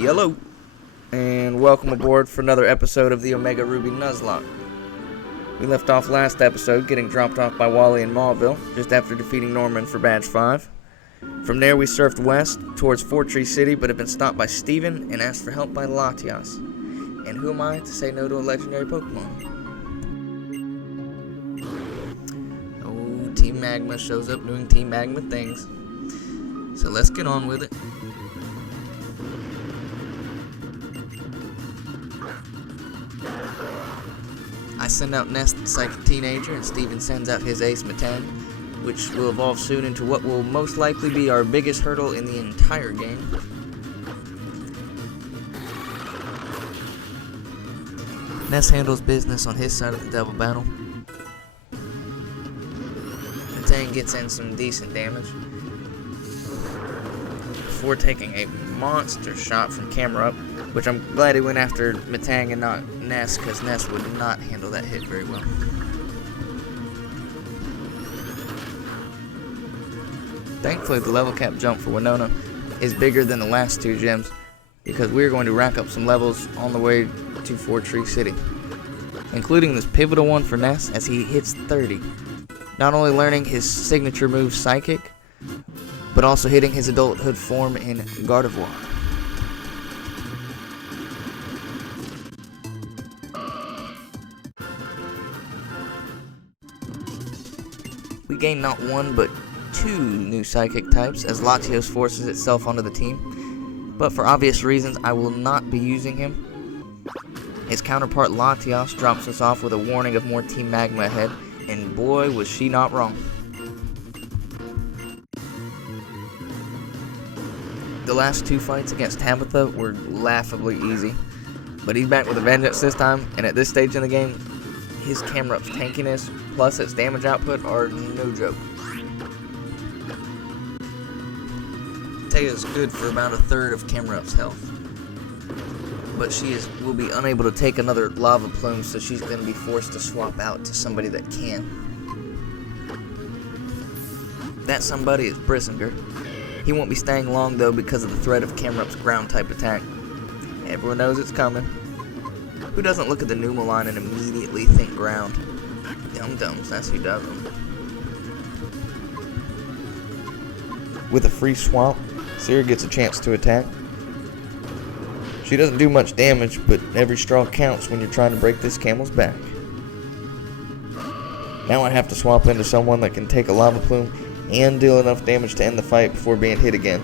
Hello, and welcome aboard for another episode of the Omega Ruby Nuzlocke. We left off last episode getting dropped off by Wally in Mauville, just after defeating Norman for Badge 5. From there we surfed west towards Four Tree City, but have been stopped by Steven and asked for help by Latias. And who am I to say no to a legendary Pokemon? Oh, Team Magma shows up doing Team Magma things. So let's get on with it. I send out Nest the Psychic Teenager, and Steven sends out his Ace Metang, which will evolve soon into what will most likely be our biggest hurdle in the entire game. Nest handles business on his side of the double battle. Metang gets in some decent damage before taking a monster shot from camera up, which I'm glad he went after Metang and not Ness, because Ness would not handle that hit very well. Thankfully, the level cap jump for Winona is bigger than the last two gyms, because we're going to rack up some levels on the way to Four Tree City, including this pivotal one for Ness as he hits 30. Not only learning his signature move Psychic, but also hitting his adulthood form in Gardevoir. We gain not one but two new Psychic types as Latios forces itself onto the team, but for obvious reasons I will not be using him. His counterpart Latios drops us off with a warning of more Team Magma ahead, and boy was she not wrong. The last two fights against Tabitha were laughably easy, but he's back with a vengeance this time, and at this stage in the game, his Camerup's tankiness plus its damage output are no joke. Taya's good for about a third of Camerup's health, but she will be unable to take another Lava Plume, so she's going to be forced to swap out to somebody that can. That somebody is Brissinger. He won't be staying long though because of the threat of Camerup's ground type attack. Everyone knows it's coming. Who doesn't look at the Numa line and immediately think ground? Dum-dums, that's who does them. With a free swamp, Seer gets a chance to attack. She doesn't do much damage, but every straw counts when you're trying to break this camel's back. Now I have to swap into someone that can take a Lava Plume and deal enough damage to end the fight before being hit again.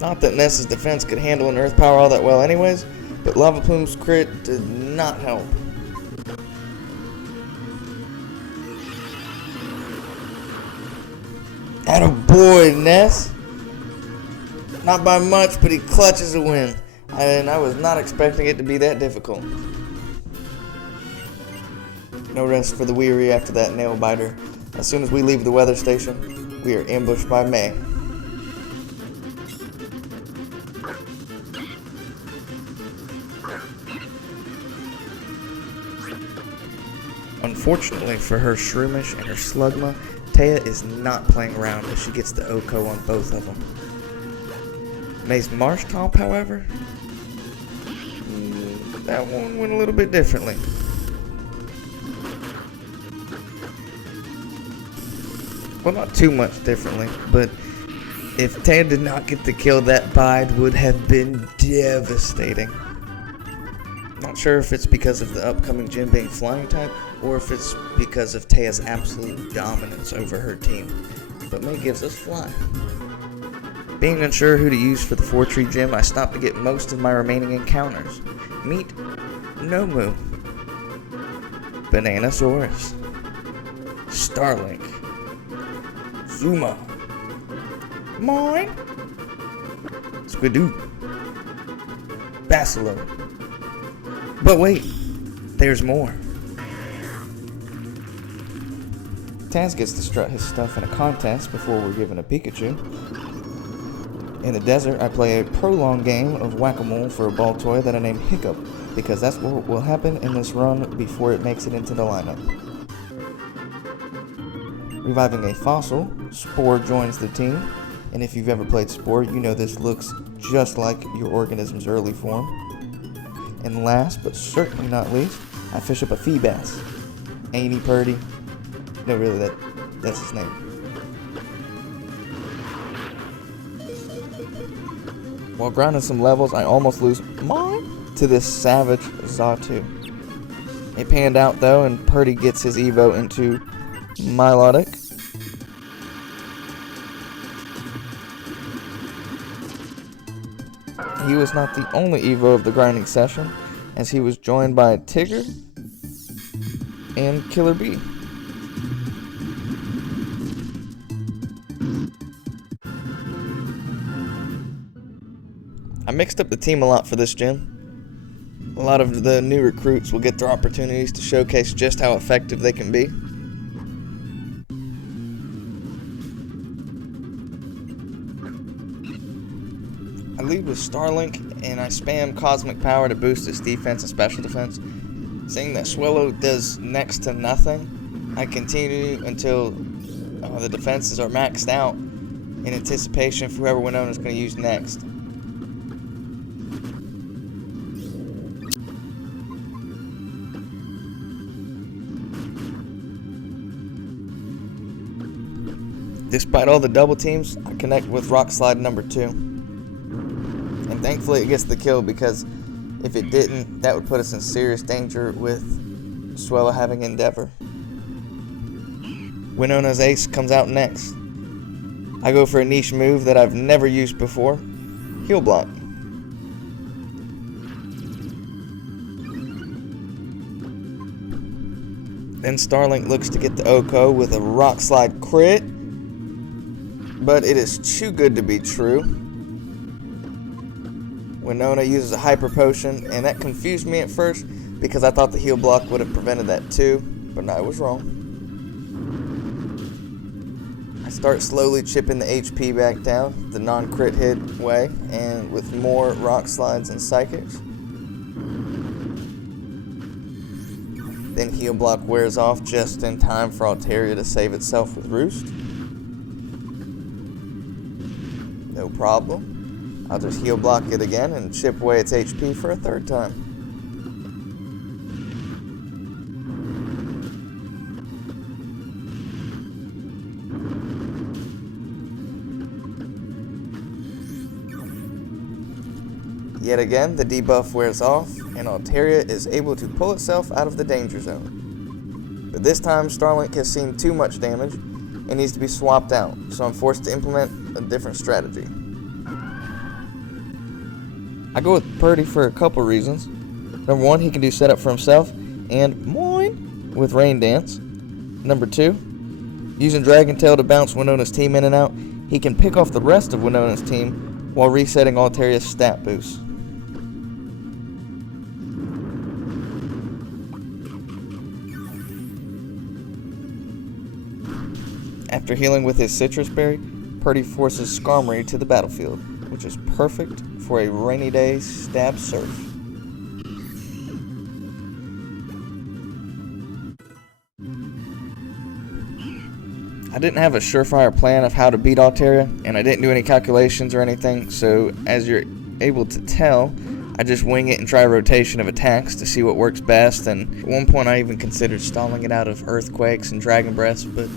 Not that Ness's defense could handle an Earth Power all that well anyways, but Lava Plume's crit did not help. Attaboy, Ness! Not by much, but he clutches a win. And I was not expecting it to be that difficult. No rest for the weary after that nail biter. As soon as we leave the weather station, we are ambushed by May. Unfortunately for her Shroomish and her Slugma, Taya is not playing around as she gets the Oko on both of them. May's Marshtomp, however, that one went a little bit differently. Well, not too much differently, but if Taya did not get the kill, that bide would have been devastating. Not sure if it's because of the upcoming gym being flying type, or if it's because of Taya's absolute dominance over her team, but May gives us Fly. Being unsure who to use for the Four Tree Gym, I stopped to get most of my remaining encounters. Meet Nomu, Bananasaurus, Starlink, Zuma, Mine, Squidoo, Basilo. But wait, there's more. Taz gets to strut his stuff in a contest before we're given a Pikachu. In the desert, I play a prolonged game of Whack-A-Mole for a ball toy that I named Hiccup, because that's what will happen in this run before it makes it into the lineup. Reviving a fossil, Spore joins the team. And if you've ever played Spore, you know this looks just like your organism's early form. And last, but certainly not least, I fish up a fee bass. Ain't he purty? No, really, that's his name. While grinding some levels, I almost lose mine to this savage Zatu. It panned out though, and Purdy gets his Evo into Milotic. He was not the only Evo of the grinding session, as he was joined by Tigger and Killer Bee. I mixed up the team a lot for this gym. A lot of the new recruits will get their opportunities to showcase just how effective they can be. I lead with Starlink, and I spam Cosmic Power to boost its defense and special defense. Seeing that Swallow does next to nothing, I continue until the defenses are maxed out in anticipation for whoever Winona is going to use next. Despite all the double teams, I connect with Rock Slide number 2. And thankfully it gets the kill, because if it didn't, that would put us in serious danger with Swallow having Endeavor. Winona's ace comes out next. I go for a niche move that I've never used before, Heal Block. Then Starlink looks to get the Oko with a Rock Slide crit, but it is too good to be true. Winona uses a Hyper Potion, and that confused me at first because I thought the Heal Block would have prevented that too, but no, I was wrong. I start slowly chipping the HP back down the non-crit hit way, and with more Rock Slides and Psychics. Then Heal Block wears off just in time for Altaria to save itself with Roost. No problem. I'll just Heal Block it again and chip away its HP for a third time. Yet again, the debuff wears off, and Altaria is able to pull itself out of the danger zone. But this time, Starlink has seen too much damage and needs to be swapped out, so I'm forced to implement a different strategy. I go with Purdy for a couple reasons. Number one, he can do setup for himself and moin with Rain Dance. Number two, using Dragon Tail to bounce Winona's team in and out, he can pick off the rest of Winona's team while resetting Altaria's stat boost. After healing with his Citrus Berry, Purdy forces Skarmory to the battlefield, which is perfect for a rainy day stab surf. I didn't have a surefire plan of how to beat Altaria, and I didn't do any calculations or anything, so as you're able to tell, I just wing it and try a rotation of attacks to see what works best, and at one point I even considered stalling it out of Earthquakes and Dragon Breaths, but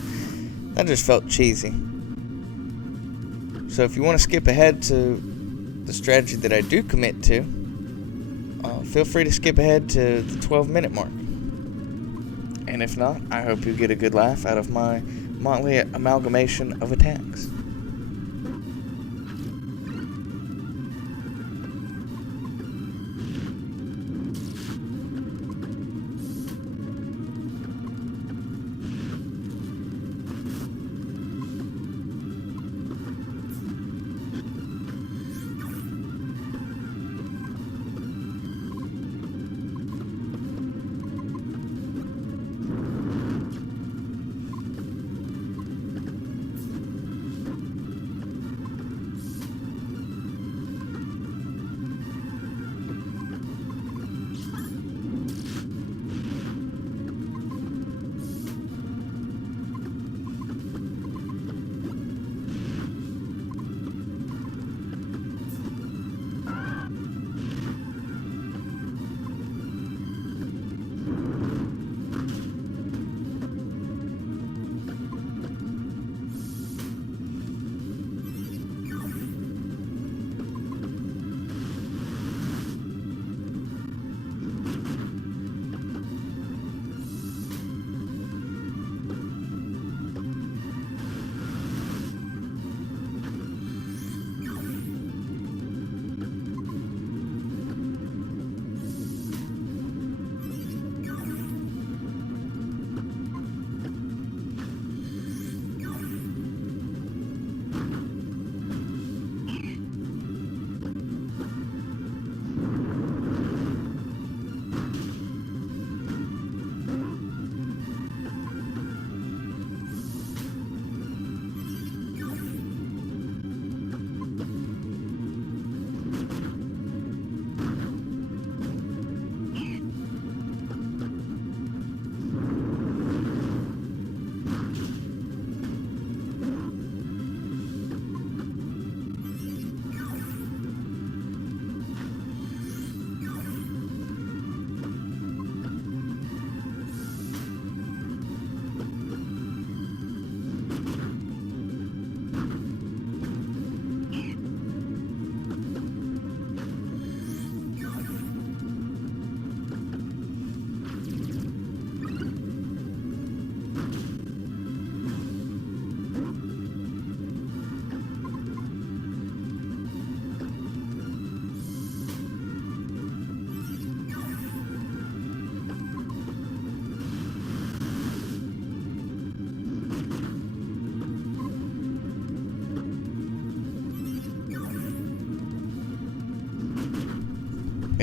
that just felt cheesy. So if you want to skip ahead to the strategy that I do commit to, feel free to skip ahead to the 12-minute mark. And if not, I hope you get a good laugh out of my motley amalgamation of attacks.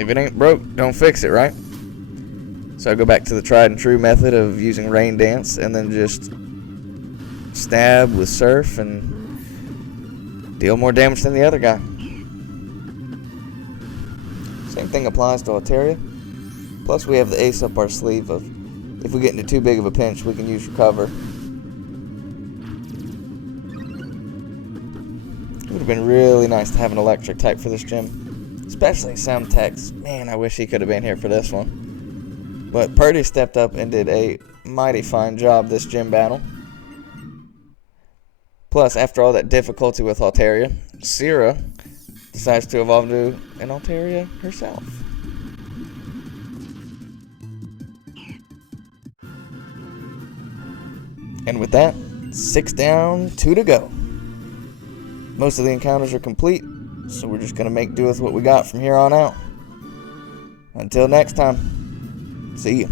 If it ain't broke, don't fix it, right? So I go back to the tried and true method of using Rain Dance and then just stab with Surf and deal more damage than the other guy. Same thing applies to Altaria. Plus we have the ace up our sleeve of if we get into too big of a pinch, we can use Recover. It would have been really nice to have an electric type for this gym. Especially Semtex. Man, I wish he could have been here for this one. But Purdy stepped up and did a mighty fine job this gym battle. Plus, after all that difficulty with Altaria, Sierra decides to evolve to an Altaria herself. And with that, 6 down, 2 to go. Most of the encounters are complete, so we're just going to make do with what we got from here on out. Until next time, see ya.